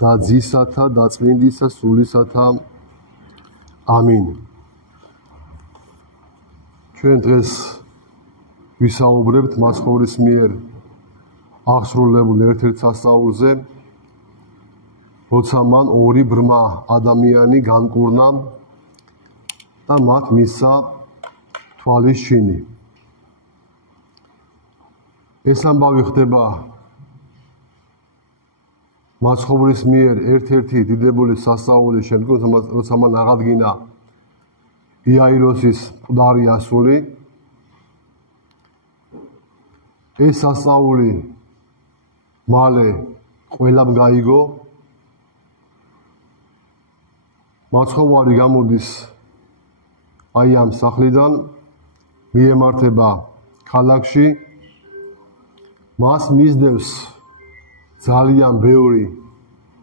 და ძისათა და წმინდისა სულისათა. ამინ. ჩვენ დღეს ვისაუბრებთ მაცხოვრის მიერ აღსრულებულ ერთ-ერთ სასწაულზე, როცა მან ორი ბრმა ადამიანი განკურნა და მათ მისცა თვალის შინი. ეს ამბავი ხდება მაცხოვრის მიერ ერთ-ერთი დიდებული სასწაულის შემდგომ, როცა მან აღადგინა იაიროსის მკვდარი ასული. ეს სასწაული მალე ყველამ გაიგო. მაცხოვარი გამოდის აი ამ სახლიდან, მიემართება ქალაქში, მას მისდევს ძალიან ბევრი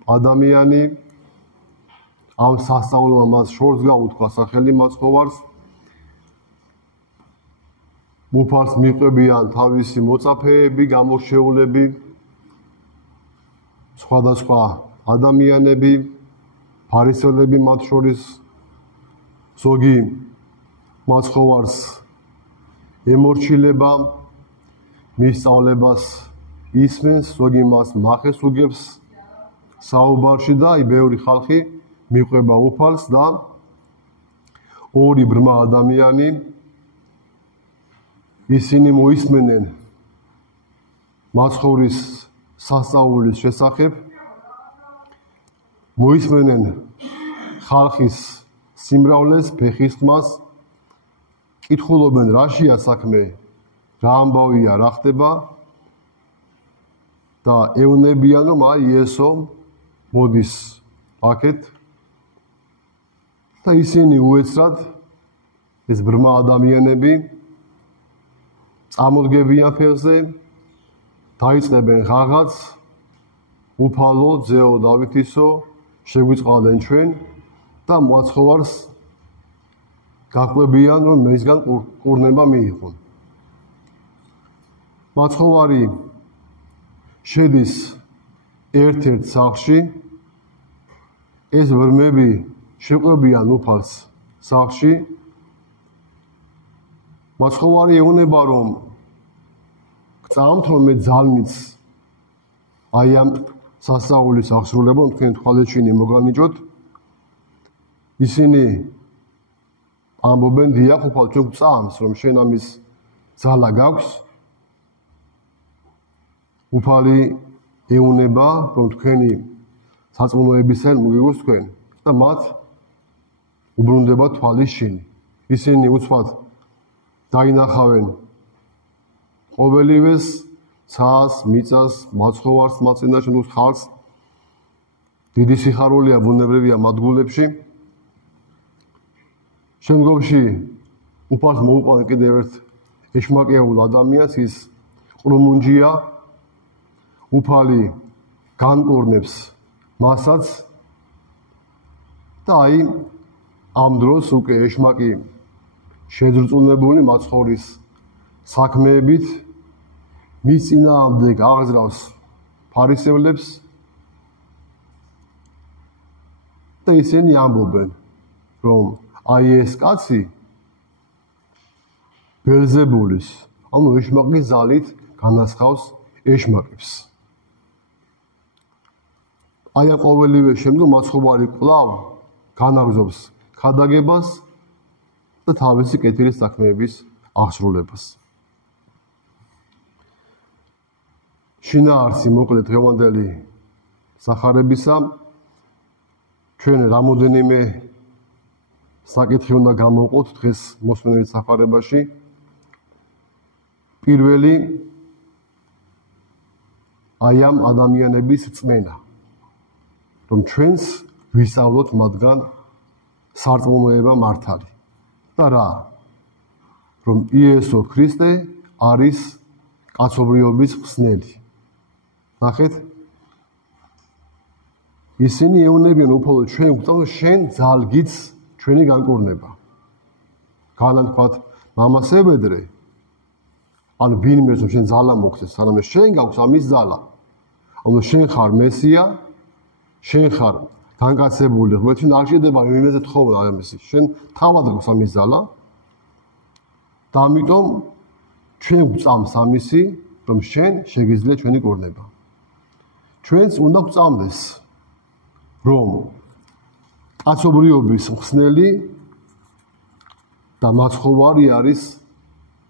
ადამიანი. ამ სასწაულმა მას შორს გაუთქვა სახელი მაცხოვარს. უფალს მიყვებიან თავისი მოწაფეები, გამორჩეულები, სხვადასხვა ადამიანები, ფარისევლები მათ შორის. ზოგი მაცხოვარს ემორჩილება, მის სწავლებას ისმენს, ზოგი მას მახეს უგებს საუბარში და აი ბევრი ხალხი მიყვება უფალს და ორი ბრმა ადამიანი ისინი მოისმენენ მაცხოვრის სასწაულის შესახებ, მოისმენენ ხალხის სიმრავლეს, ფეხისხმას, კითხულობენ რაშია საქმე, რა ამბავია, რა ხდება და ეუბნებიან, რომ აი ესო მოდის აქეთ და ისინი უეცრად ეს ბრმა ადამიანები წამოდგებიან ფეხზე, დაიწყებენ ღაღაც, უფალო, ძეო დავითისო, შეგვიწყალენ ჩვენ და მაცხოვარს გაყვებიან, რომ მისგან კურნება მიიღონ. მაცხოვარი შედის ერთ-ერთ სახლში, ეს ბრმები შეყვებიან უფალს სახლში. მაცხოვარი ეუბნება, რომ გწამთ, რომ მე ძალმიც აი ამ სასწაულის აღსრულებამ თქვენ თვალეჩინი მოგანიჭოთ. ისინი ამბობენ, დიახ, უფალ, ჩვენ გწამს, რომ შენ ამის ძალა გაქვს. უფალი ეუბნება, რომ თქვენი საწმუნოებისგან მოგიგოს თქვენ და მათ უბრუნდება თვალის შინი. ისინი უცბად დაინახავენ ყოველივეს, ცას, მიწას, მაცხოვარს, მათ წინაშე ხალხს. დიდი სიხარულეა ბუნებრივია მათგულებში. შემდგომში უფალს მოუყვანს კიდევ ერთ ეშმაკიაულ ადამიანს, ის ყრუმუნჯია. უფალი განკურნებს მასაც და აი ამ დროს უკვე ეშმაკი შეძრწუნებული მაცხოვრის საქმეებით მის წინააღმდეგ აღძრავს ფარისევლებს და ისინი ამბობენ, რომ აი ეს კაცი ბელზებულის, ანუ ეშმაკის ძალით განასხავს ეშმაკებს. აი ამ ყოველივე შემდგომ მაცხოვარი კვლავ განაგრძობს ქადაგებას და თავისი კეთილის საქმეების აღსრულებას. შინაარსი მოკლედ დღევანდელი სახარებისა. ჩვენ რამოდენიმე საკითხი უნდა გამოვყოთ დღეს მოსვენებით სახარებაში. პირველი აი ამ ადამიანების რწმენა, რომ ჩვენს ვისწავლოთ მათგან სარწმუნოება მართალი და რა, რომ იესო ქრისტე არის კაცობრიობის ხსნელი. ნახეთ, ისინი ეუბნებიან უფალო, ჩვენ გვწევთ, შენ ძალგიც ჩვენი განკურნება. განათქვათ მამასებედრე, ან ვინმეს რომ შენ ძალა მოგცეს, სანამ შენ გაქვს ამის ძალა. ანუ შენ ხარ მესია, შენ ხარ განკაცებული, ღმერთი არ შეიძლება იმეზე თხოვნა ამისი. შენ თავად გვს ამის ძალა და ამიტომ ჩვენ გვწამს ამისი, რომ შენ შეგიძლია ჩვენი კორნება. ჩვენს უნდა გვწამდეს, რომ კაცობრიობის მხსნელი და მაცხოვარი არის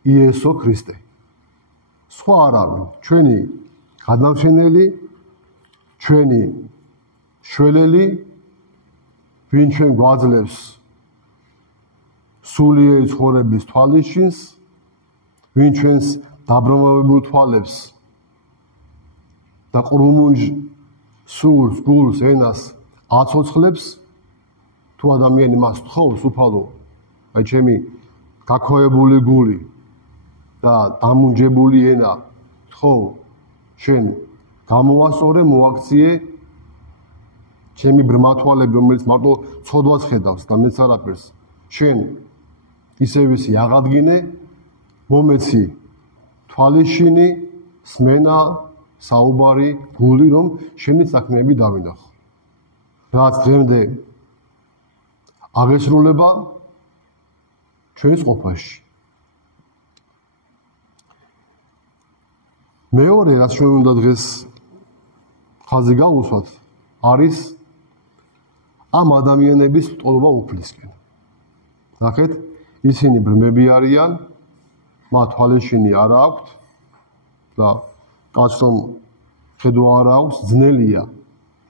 იესო ქრისტე. სხვა არავინ, ჩვენი გადამშენელი, ჩვენი შველელი, ვინ ჩვენ გვაძლევს სულიერი ცხოვრების თვალიშინს, ვინ ჩვენს დაბრუნებულ თვალებს და ყრუმუნჯ სულს, გულს, ენას აცოცხლებს, თუ ადამიანი მას თხოვს უფალო, აი ჩემი გაქოებული გული და დამუნჯებული ენა თხოვ, შენ გამოასწორე, მოაქციე ჩემი ბრმათვალები, რომელიც მარტო ცოდვას ხედავს და მეც არაფერს, შენ ისევ ისი აღადგინე, მომეცი თვალიშინი, სმენა, საუბარი, გული, რომ შენი საქმეები დავინახო. რაც დღემდე აღესრულება ჩვენს ყოფაში. მეორე, რაც ჩვენ უნდა დღეს ხაზი გავუსვათ, არის ამ ადამიანების ტოლობა უფლისკენ. ნახეთ, ისინი ბრმები არიან, მათ თვალეშინი არ აქვთ და კაცს რომ ხედვა არ აქვს, ძნელია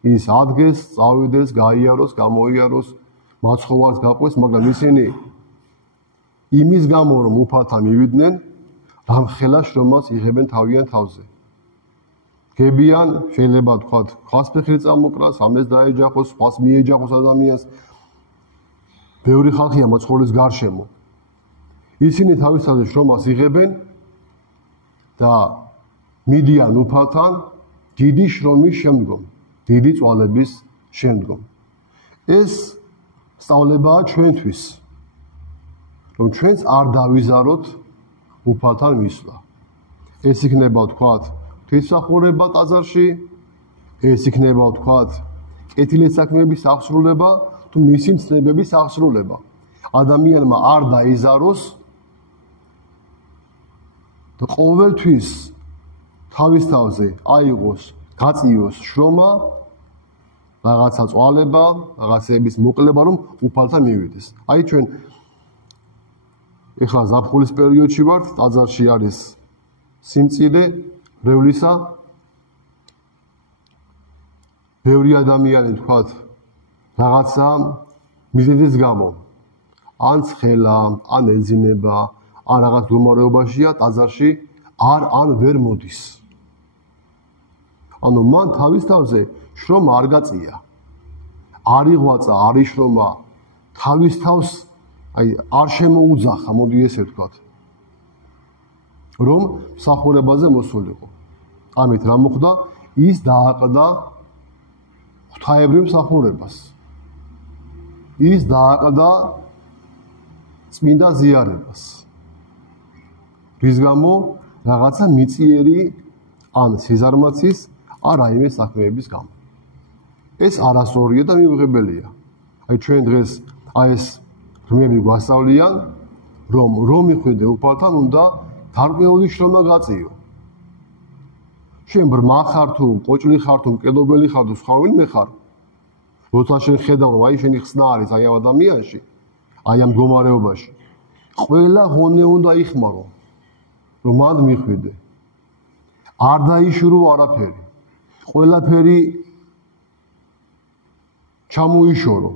ის ადგეს, წავიდეს, გაიაროს, გამოიაროს, მაცხოვარს გაყვეს, მაგრამ ისინი იმის გამო რომ უფალთან მივიდნენ, რამხელა შრომას იღებენ თავიანთ თავზე. გებიან, შეიძლება თქვათ, ხასფეხი წამოკრას, ამეს დაეჯახოს, სხვას მიეჯახოს ადამიანს. ბევრი ხალხია მაცხოვრის გარშემო. ისინი თავისთავად შრომას იღებენ და მიდიან უფალთან დიდი შრომის შემდგომ, დიდი წვალების შემდგომ. ეს სწავლებაა ჩვენთვის, რომ ჩვენც არ დავიზაროთ უფალთან მისვლა. ეს იქნება თქვათ ღვთისმსახურება ტაძარში, ეს იქნება თქვათ კეთილი საქმეების აღსრულება თუ მისი მცნებების აღსრულება. ადამიანმა არ დაიზაროს და ყოველთვის თავის თავზე აიღოს, გაწიოს შრომა, რაღაცა წვალება, რაღაცების მოკლება, რომ უფალთან მივიდეს. აი ჩვენ ეხლა ზაფხულის პერიოდში ვართ, ტაძარში არის სიმწირე, რევლისა. ბევრი ადამიანი თქვათ რაღაცა მიზეზის გამო ან ცხელა, ან ეძინება, ან რაღაც მდგომარეობაშია ტაძარში ან ვერ მოდის. ანუ მან თავის თავზე შრომა არ გაწია. არ იღვაწა, არ იშრომა, თავის თავს აი არ შემოუძახა, მოდი ესე ვთქვათ, რომ მსახურებაზე მოსულიყო. ამით რა მოხდა? ის დააყდა ღვთაებრივ მსახურებას. ის დააყდა წმინდა ზიარებას. რის გამო? რაღაცა მიწიერი ან სიზარმაცის ან რაიმე საქმეების გამო. ეს არასწორია და მიუღებელია. აი ჩვენ დღეს აი ეს ღმერთი გვასწავლიან, რომ მიხვიდე უფალთან უნდა გარკვეული შრომა გაწიო. შენ ბრმა ხარ თუ ყოჭლი ხარ თუ მკედობელი ხარ თუ სხვა ვინმე ხარ, როცა შენ ხედავ რომ აი შენი ხსნა არის აი ამ ადამიანში, აი ამ მდგომარეობაში, ყველა ღონე უნდა იხმარო, რომ მანდ მიხვიდე. არ დაიშურო არაფერი. ყველაფერი ჩამოიშორო.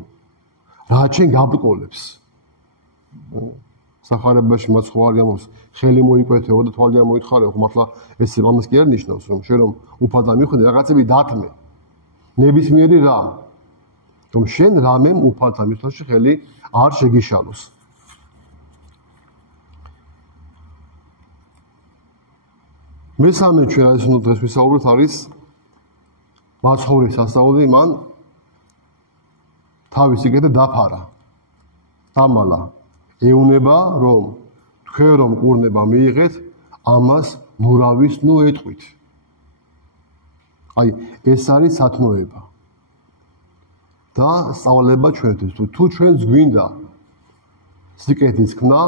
რაც შენ გაბრკოლებს. სახარებაში მაცხოვარი ამბობს, ხელი მოიკვეთეო და თვალი ამოითხარეო, მართლა ეს ამას კი არ ნიშნავს, რომ შენ რომ უფალთან მიხვიდე, რაღაცები დათმე. ნებისმიერი რამ. რომ შენ რამემ უფალთან მისვლაში ხელი არ შეგიშალოს. მესამე ჩვენ რაც უნდა დღეს ვისაუბროთ არის მაცხოვრის სასწაული, მან თავის იკეთე დაფარა. დამალა ეუნება რომ თქვენ რომ ყურნება მიიღეთ, ამას ნურავის ნუ ეტყვით. აი ეს არის სათნოება. და სწავლება ჩვენთვის. თუ ჩვენს გვინდა სიკეთის ქმნა,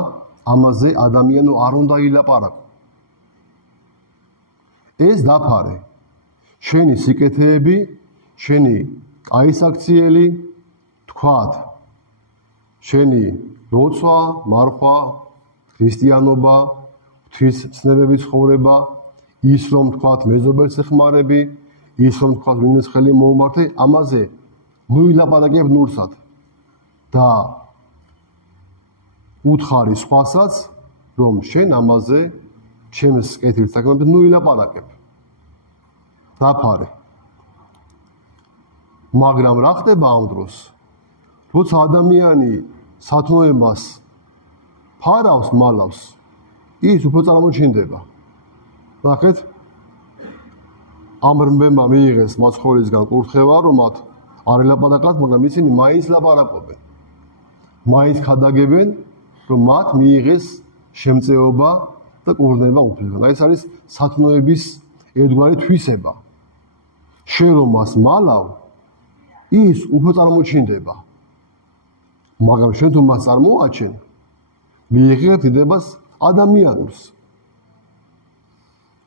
ამაზე ადამიანო არ უნდა ილაპარაკო. ეს დაფარე. შენი სიკეთეები, შენი კაისაქციელი, თქვათ, შენი ლოცვა, მარხვა, ქრისტიანობა, ღვთისმსნებები ცხოვრება, ის რომ თქვათ მეზობელს ეხმარები, ის რომ თქვათ ვინმეს ხელი მოუმართე, ამაზე ნუ ილაპარაკებ ნურსად და უთხარი სხვასაც, რომ შენ ამაზე ჩემს კეთილ საქმეებზე ნუ ილაპარაკებ. დაფარე. მაგრამ რა ხდება ამ დროს? როცა ადამიანი სათნოებას ფარავს, მალავს, ის უფრო წარმოჩინდება. ნახეთ, ამ რმბებმა მიიღეს მაცხოვრისგან კურთხევა, რომ მათ არ ელაპარაკათ, მაგრამ ისინი მაინც ლაპარაკობენ. მაინც ხადაგებენ, რომ მათ მიიღეს შემწეობა და კურნება უფლისგან. ეს არის სათნოების ერთგვარი თვისება. შენ რომ მას მალავ, ის უფრო წარმოჩინდება. მაგრამ შენ თუ მას წარმოაჩენ, მიიღებ დიდებას ადამიანებს.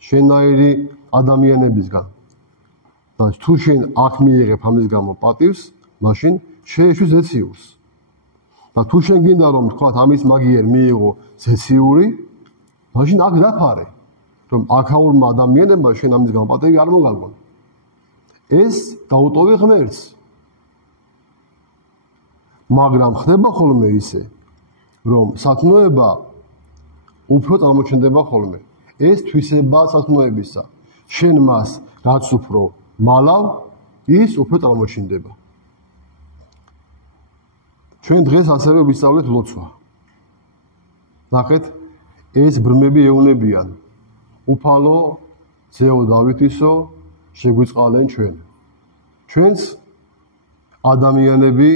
შენაირი ადამიანებისგან. და თუ შენ აქ მიიღებ ამის გამო პატივს, მაშინ შეეშვის ზეციურს. და თუ შენ გინდა რომ თქვათ ამის მაგიერ მიიღო ზეციური, მაშინ აქ დაფარე, რომ აქაურმა ადამიანებმა შენ ამის გამო პატივი არ მოგაგონ. ეს დაუტოვე ღმერთს. მაგრამ ხდება ხოლმე ისე, რომ სათნოება უფრო წარმოჩნდება ხოლმე. ეს თვისებაა სათნოებისა. შენ მას რაც უფრო მალავ, ის უფრო წარმოჩნდება. ჩვენ დღეს ასევე ვისწავლეთ ლოცვა. ნახეთ, ეს ბრმები ეუნებიან. უფალო ძეო დავითისო, შეგვიწყალენ ჩვენ. ჩვენც ადამიანები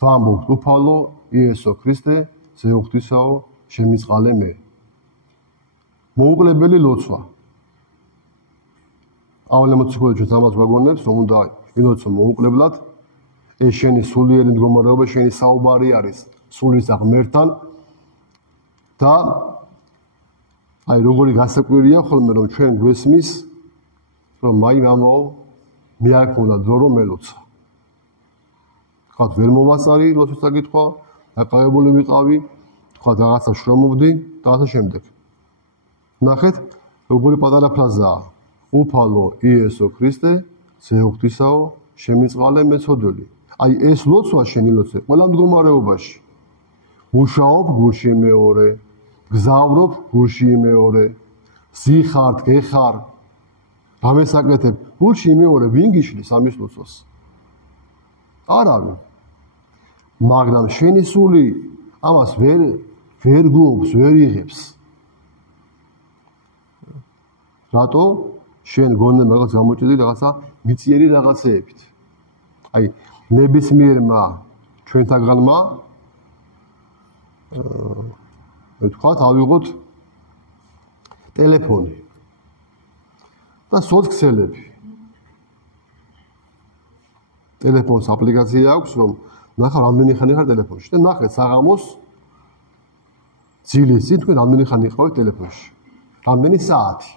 ვამბობთ, უფალო იესო ქრისტე, ძეო ღვთისაო, შემიწყალე მე. მოუკლებელი ლოცვა. ავალემოციქულე ჩვენ ამას გვაგონებს, რომ უნდა ილოცო მოუკლებლად. ეს შენი სულიერი მდგომარეობა, შენი საუბარი არის სულის ღმერთთან და აი როგორი გასაკვირია ხოლმე რომ ჩვენ გვესმის რომ მაი მამაო მე არ მქონდა დრო რომ მელოცა. თქვათ ვერ მოვასწარი ლოცვის საკითხვა, დაკავებული ვიყავი, თქვათ რაღაცა შრომობდი და ასე შემდეგ. ნახეთ, როგორი პატარა ფრაზაა. უფალო იესო ქრისტე, ძეო ღვთისაო, შემიწყალე მეწოდული. აი ეს ლოცვა შენი ლოცვა ყველა მდგომარეობაში. მუშაობ გულში მეორე, გზავრობ გულში მეორე, ზიხართ, გეხარ, გამესაკეთებ გულში მეორე, ვინ გიშლის ამის ლოცვას? არავინ. მაგრამ შენი სული ამას ვერ გუობს, ვერ იღებს. რატო? შენ გონდა რაღაც გამოჭედი რაღაცა მიწიერი რაღაცეებით. აი ნებისმიერმა ჩვენთაგანმა ვთქვათ, ავიღოთ ტელეფონი და სოციალები. ტელეფონს აპლიკაცია აქვს, რომ ნახავ რამდენი ხანი ხარ ტელეფონში და ნახეთ საღამოს ძილის წინ თქვენ რამდენი ხანი იყავით ტელეფონში. რამდენი საათი.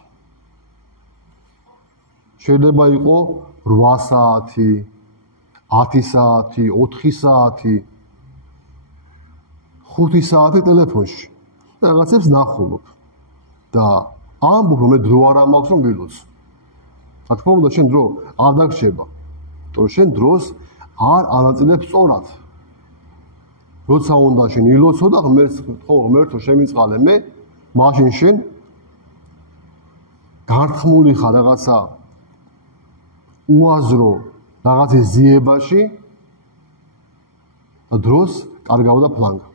შეიძლება იყო 8 საათი, 10 საათი, 4 საათი, 5 საათი ტელეფონში. და რაღაცებს ნახულობ. და ამბობ, რომ მე დრო არ მაქვს რომ ვილოცო. რა თქმა უნდა, შენ დრო არ დაგრჩება. თორე შენ დროს არ ანაწილებ სწორად. როცა უნდა შენ ილოცო და ღმერთო შემიწყალე მე, მაშინ შენ გართხმული ხარ რაღაცა უაზრო რაღაცის ძიებაში და დროს კარგავ და ფლანგა.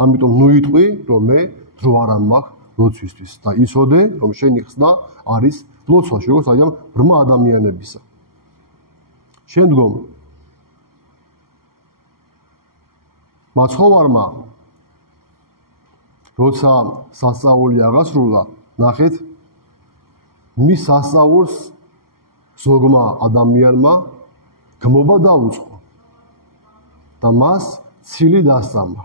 ამიტომ ნუ იტყვი, რომ მე დრო არ მაქვს ლოცვისთვის და იცოდე, რომ შენი ხსნა არის ლოცვაში, როგორც აი ამ ბრმა ადამიანებისა. შემდგომ მაცხოვარმა როცა სასწაული აღასრულა, ნახეთ, მის სასწაულს ზოგმა ადამიანმა გმობა დაუწყო. და მას ცილი დასწამა.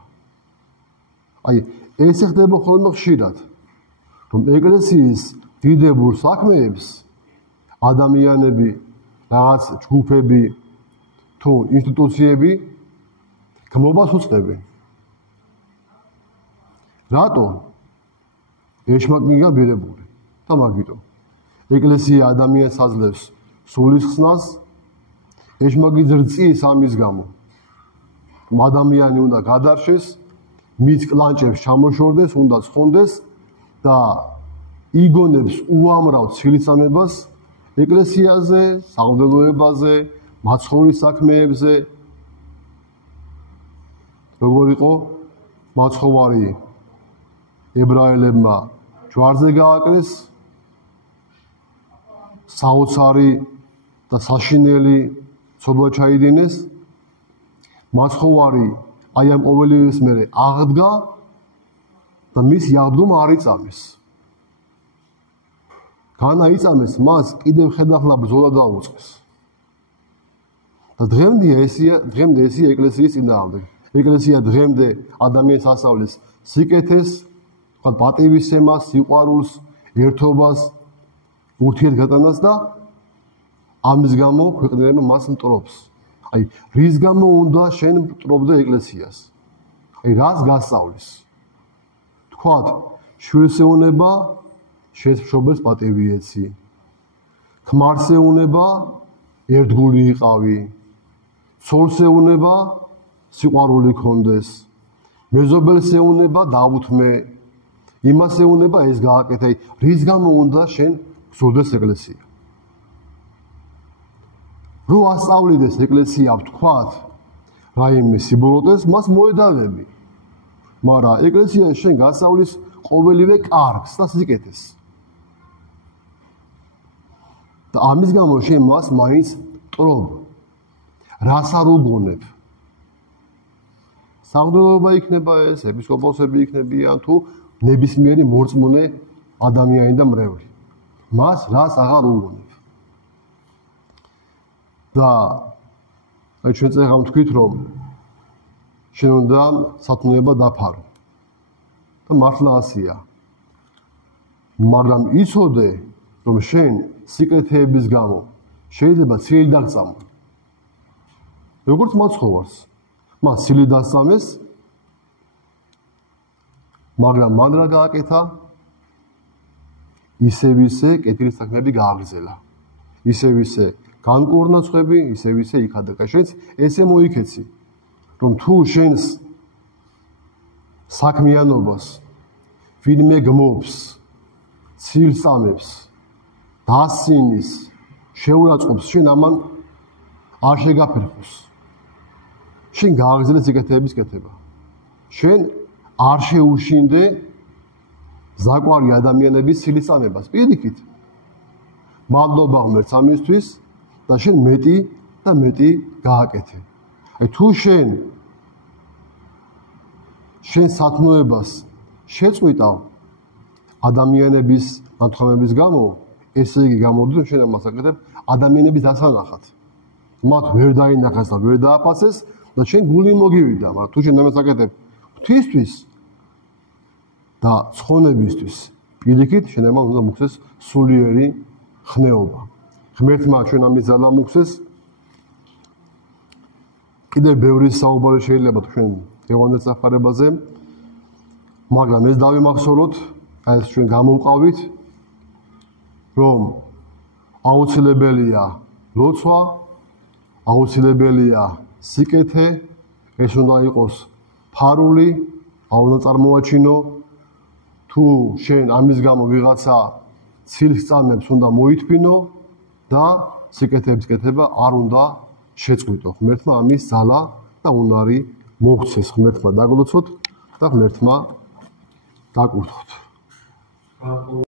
აი, ეს ხდება ხოლმე ხშირად, რომ ეკლესიის დიდებულ საქმეებს ადამიანები, რაღაც ჯგუფები თუ ინსტიტუციები გმობას უწყებენ. რატო? ეშმაკნიგა ბირებული და მაგიტომ ეკლესია ადამიანს აძლევს სულისხსნას, ეშმაკი ძრწის ამის გამო. ადამიანი უნდა გადარჩეს, მის კლანჭებს ჩამოშორდეს, უნდა ცხონდეს და იგონებს უამრავ ცილისწამებას ეკლესიაზე, სამღვდელოებაზე, მაცხოვრის საქმეებზე. როგორ იყო მაცხოვარი ებრაელებმა ჯვარზე გააკრეს, საოცარი და საშინელი ცოდვა ჩაიდინეს, მაცხოვარი აი ამ ყოველივეს მერე აღდგა და მისი აღდგომა არ იწამეს. განაიწამეს, მას კიდევ ხედახლა ბრძოლა დაუწყეს. და დღემდე ესია ეკლესიის წინააღმდეგ. ეკლესია დღემდე ადამიანს ასწავლის სიკეთეს, თქვა პატივისცემას, სიყვარულს, ერთობას, ურთიერთგატანას და ამის გამო ქვეყნიერება მას მტრობს. აი, რის გამო უნდა შენ მტრობდე ეკლესიას? აი, რას გასწავლის? თქვათ, შვილს ეუნება, შენს მშობელს პატივი ეცი. ქმარს ეუნება, ერთგული იყავი. ცოლს ეუნება, სიყვარული ქონდეს. მეზობელს ეუნება, დაუთმე. იმას ეუნება, ეს გააკეთე. რის გამო უნდა შენ გსურდეს ეკლესია? რო ასწავლიდეს ეკლესია, ვთქვათ, რაიმე სიბოლოტეს, მას მოედავები. მაგრამ ეკლესია შენ გასწავლის ყოველივე კარგს და სიკეთეს. და ამის გამო შენ მას მაინც მტრობ. რას არ უგონებ? სამღვდელოება იქნება ეს, ეპისკოპოსები იქნებიან თუ ნებისმიერი მორწმუნე ადამიანი და მრევლი. მას რას აღარ უგონებ? და აი ჩვენ წეგამ თქვით, რომ შენ უნდა სათნოება დაფარო. და მართლა ასია. მაგრამ იცოდე, რომ შენ სიკეთეების გამო შეიძლება ცილი დაგწამო. როგორც მაცხოვარს. მას ცილი დასწამეს, მაგრამ მან რა გააკეთა? ისე კეთილი საქმეები გააგრძელა. ისე განკურნა წვები, ისე იქადაგა. შენც ესე მოიქეცი, რომ თუ შენს საქმიანობას ვინმე გმობს, ცილს ამებს, დასცინის, შეურაცხყოფს, შენ ამან არ შეგაფერხოს. შენ გააგრძელე სიკეთეების კეთება. შენ არ შეუშინდე ზაკვარი ადამიანების ცილისწამებას. პირიქით. მადლობა ღმერთს ამისთვის და შენ მეტი და მეტი გააკეთე. აი თუ შენ სათნოებას შეწყვიტავ ადამიანების ნათქვამების გამო, ესე იგი გამოდის, რომ შენ ამას აკეთებ ადამიანების დასანახად. მათ ვერ დაინახეს და ვერ დააფასეს და შენ გული მოგივიდა, მაგრამ თუ შენ ამას აკეთებ ღვთისთვის და ცხონებისთვის, პირიქით, შენ ამან უნდა მოგცეს სულიერი ხნეობა. ღმერთმა ჩვენ ამის ძალა მოგცეს. კიდევ ბევრი საუბარი შეიძლება თქვენ დღევანდელ საფარებაზე, მაგრამ ეს დავიმახსოვროთ, ეს ჩვენ გამოვყავით, რომ აუცილებელია ლოცვა, აუცილებელია სიკეთე, ეს უნდა იყოს ფარული, არ უნდა წარმოაჩინო, თუ შენ ამის გამო ვიღაცა ცილს წამებს უნდა მოითმინო და სიკეთეების კეთება არ უნდა შეწყვიტო. ღმერთმა ამის ძალა და უნარი მოგცეს, ღმერთმა დაგლოცოთ და ღმერთმა დაკურთხოთ.